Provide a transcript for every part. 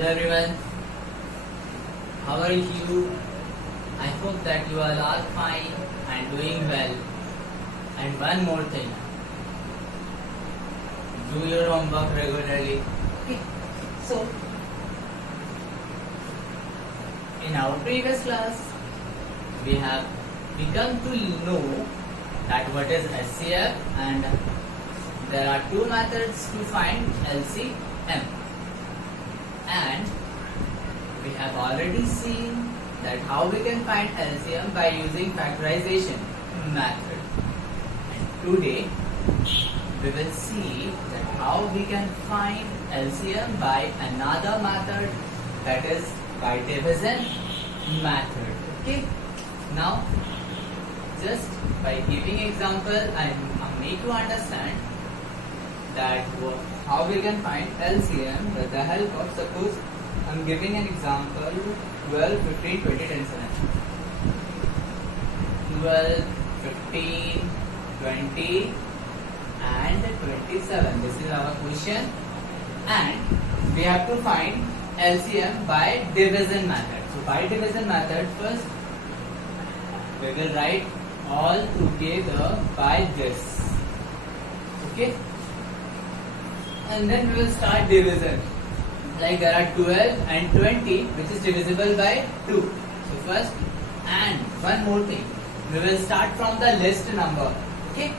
Hello everyone, how are you? I hope that you are all fine and doing well. And one more thing, do your homework regularly. Okay. So, in our previous class, we have begun to know that what is SCF, and there are two methods to find LCM. And we have already seen that how we can find LCM by using factorization method. And today we will see that how we can find LCM by another method, that is by division method. Okay. Now, just by giving example, I make you understand that how we can find LCM with the help of, suppose I am giving an example 12, 15, 20, 10, 12, 15, 20 and 27. This is our question, and we have to find LCM by division method. So by division method, first we will write all together by this. Okay. And then we will start division. Like there are 12 and 20 which is divisible by 2. So first, and one more thing, we will start from the least number. Okay.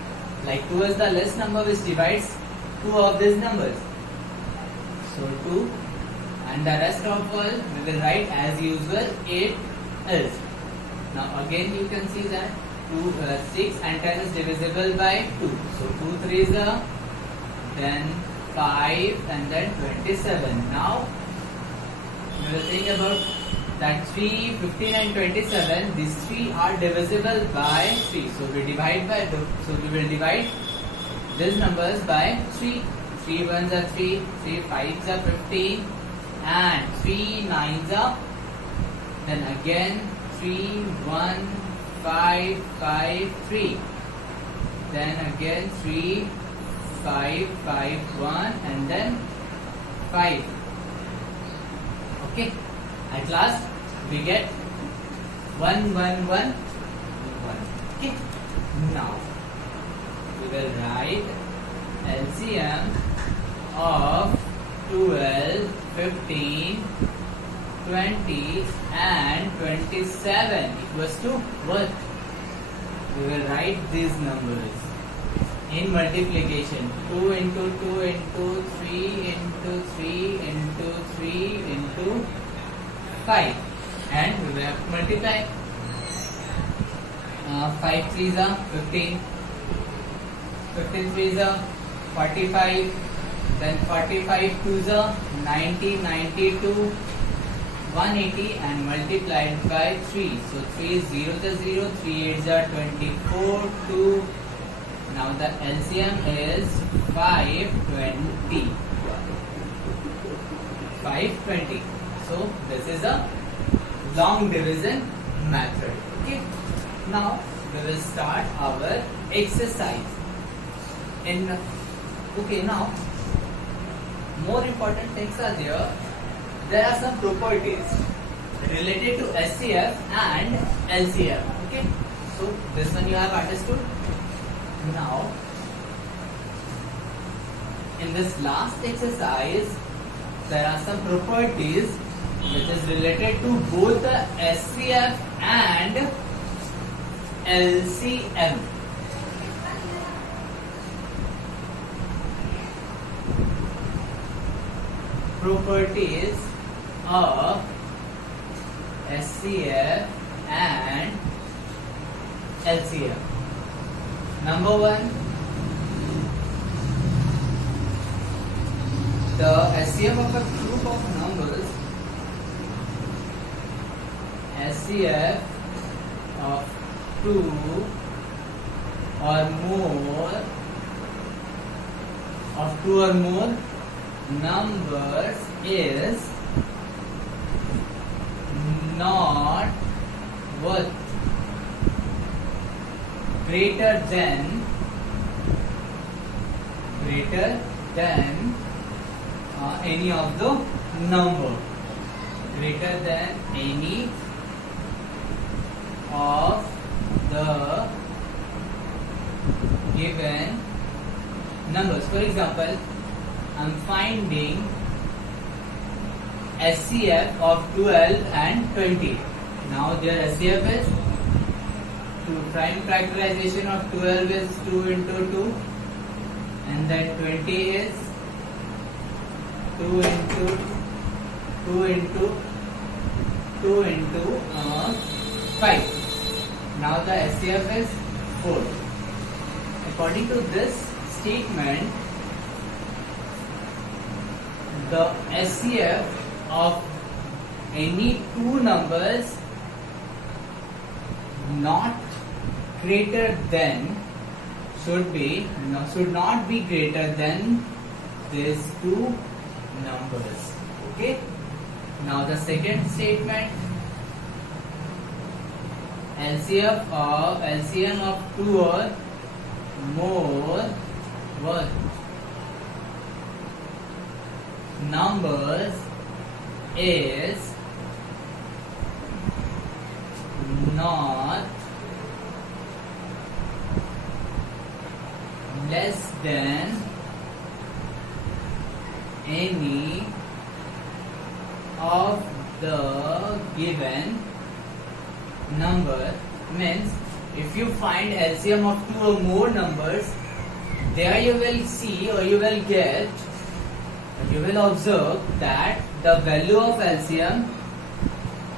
Like 2 is the least number which divides 2 of these numbers. So 2, and the rest of all we will write as usual 8 is. Now again you can see that 6 and 10 is divisible by 2. So 2 3 is a, then 5 and then 27. Now we will think about that 3, 15 and 27. These three are divisible by 3. So we divide by we will divide these numbers by 3. 3 ones are 3, 3 fives are 15, and 3 nines are, then again 3 1 5 5 3, then again 3 5 5 1 and then 5. Okay. At last we get 1 1 1 1. Okay. Now we will write LCM of 12, 15, 20 and 27 equals to what? We will write these numbers in multiplication. 2 into 2 into 3 into 3 into 3 into 5, and we will have to multiply. 5 3s are 15, 15 3s are 45, then 45 2s are 90, 92, 180 and multiplied by 3. So 3 0s are 0, 3 8s are 24, 2. Now the LCM is 520. 520. So this is a long division method. Okay. Now we will start our exercise. Now more important things are there. There are some properties related to SCF and LCM. Okay. So this one you have understood. Now, in this last exercise, there are some properties which is related to both the SCF and LCM. Properties of SCF and LCM. Number 1, the SCF of a group of numbers, SCF of 2 or more numbers is not worth greater than any of the number, greater than any of the given numbers. For example, I'm finding SCF of 12 and 20. Now their SCF is prime factorization of 12 is 2 into 2, and then 20 is 2 into 2 into 2 into 5. Now the SCF is 4. According to this statement, the SCF of any two numbers not greater than should not be greater than these two numbers. Okay. Now the second statement, LCM of two or more numbers is not less than any of the given number. Means if you find LCM of two or more numbers, there you will see or you will get, you will observe that the value of LCM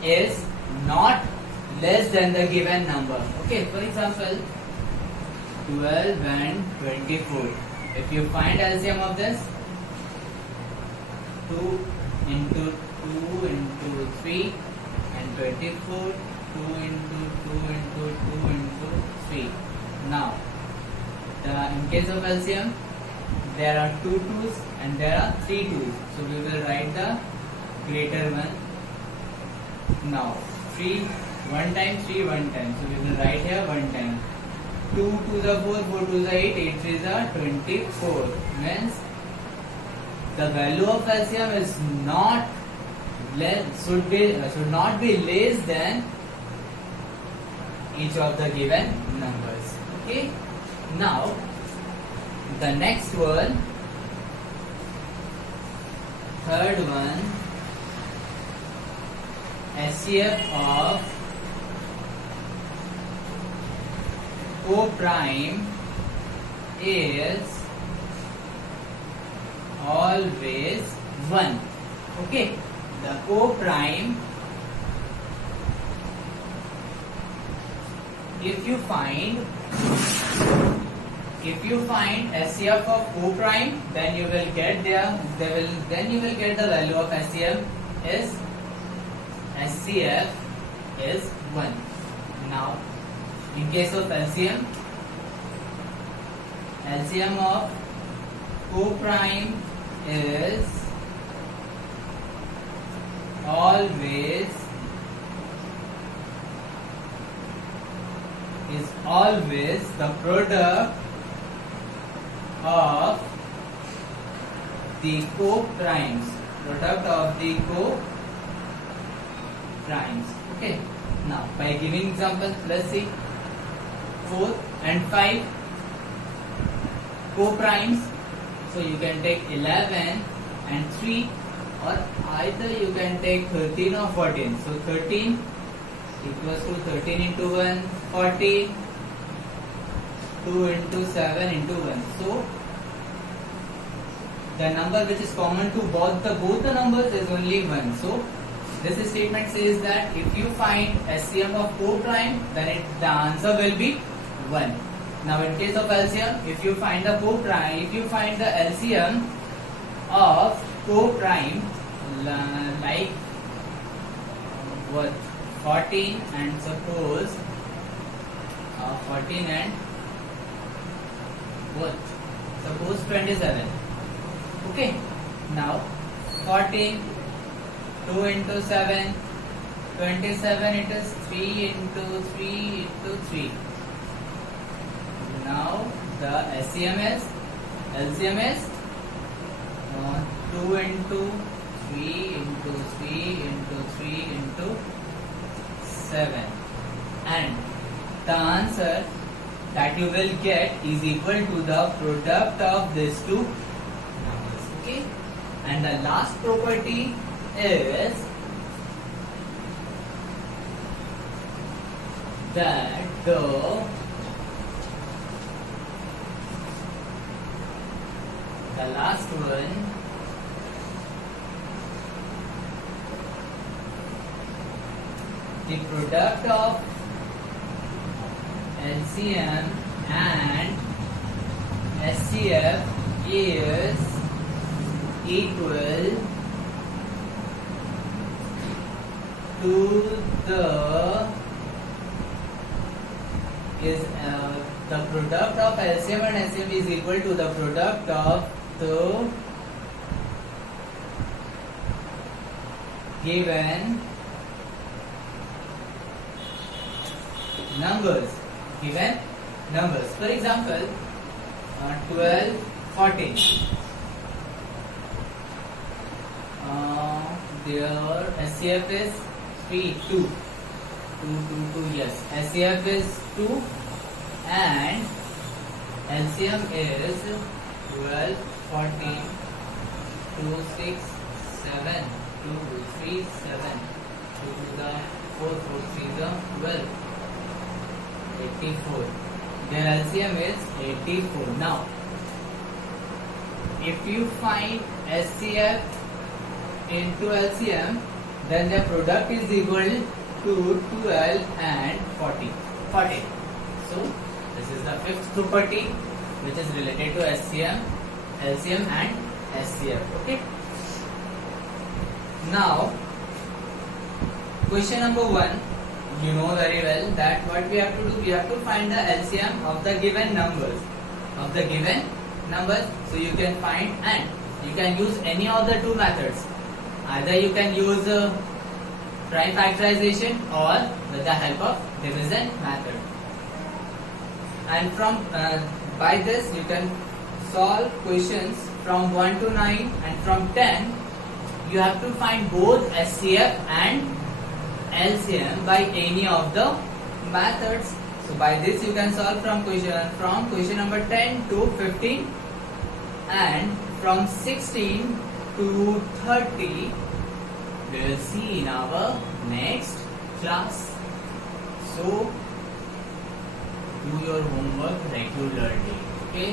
is not less than the given number. Okay, for example, 12 and 24. If you find LCM of this, 2 into 2 into 3 and 24, 2 into 2 into 2 into 3. Now, in case of LCM, there are 2 2's and there are 3 2's. So we will write the greater one. Now, 3 one time, 3 one time. So we will write here one time. 2 to the 4, 4 to the 8, 8 to the 24. Means the value of LCM is not less, should not be less than each of the given numbers. Okay. Now the next one, third one, SCF of O prime is always 1. Okay, the O prime, if you find SCF of O prime, then you will get then you will get the value of SCF is 1. Now, in case of LCM of O prime is always the product of the co-primes. Okay. Now, by giving examples, let's see. 4 and 5 co-primes. So you can take 11 and 3, or either you can take 13 or 14. So 13 equals to 13 into 1, 14, 2 into 7 into 1. So the number which is common to both the numbers is only 1. So this statement says that if you find SCM of O prime, then the answer will be 1. Now in case of LCM, if you find the LCM of co-prime, like what 14 and suppose 14 and what, suppose 27. Okay, now 14, 2 into 7, 27, it is 3 into 3 into 3. Now the LCM is 2 into 3 into 3 into 3 into 7, and the answer that you will get is equal to the product of these two numbers. Okay, and the last property is that the last one the product of LCM and SCF is equal to the product of LCM and SCF is equal to the product of the given numbers. For example, 12, 14. Their SCF is 3, 2. 2, yes. SCF is 2 and LCM is 12, 14, 2, 6, 7, 2, 3, 7, 2 to the 4, 4, 3 the 12, 84. Their LCM is 84. Now, if you find SCF into LCM, then the product is equal to 12 and 14. So, this is the fifth property which is related to SCM, LCM and SCF. Okay. Now, question number 1, you know very well that what we have to do, we have to find the LCM of the given numbers. So you can find, and you can use any of the two methods. Either you can use prime factorization or with the help of division method. And from by this you can solve questions from 1 to 9, and from 10 you have to find both SCF and LCM by any of the methods. So by this you can solve from question number 10 to 15, and from 16 to 30 we will see in our next class. So do your homework regularly. Okay.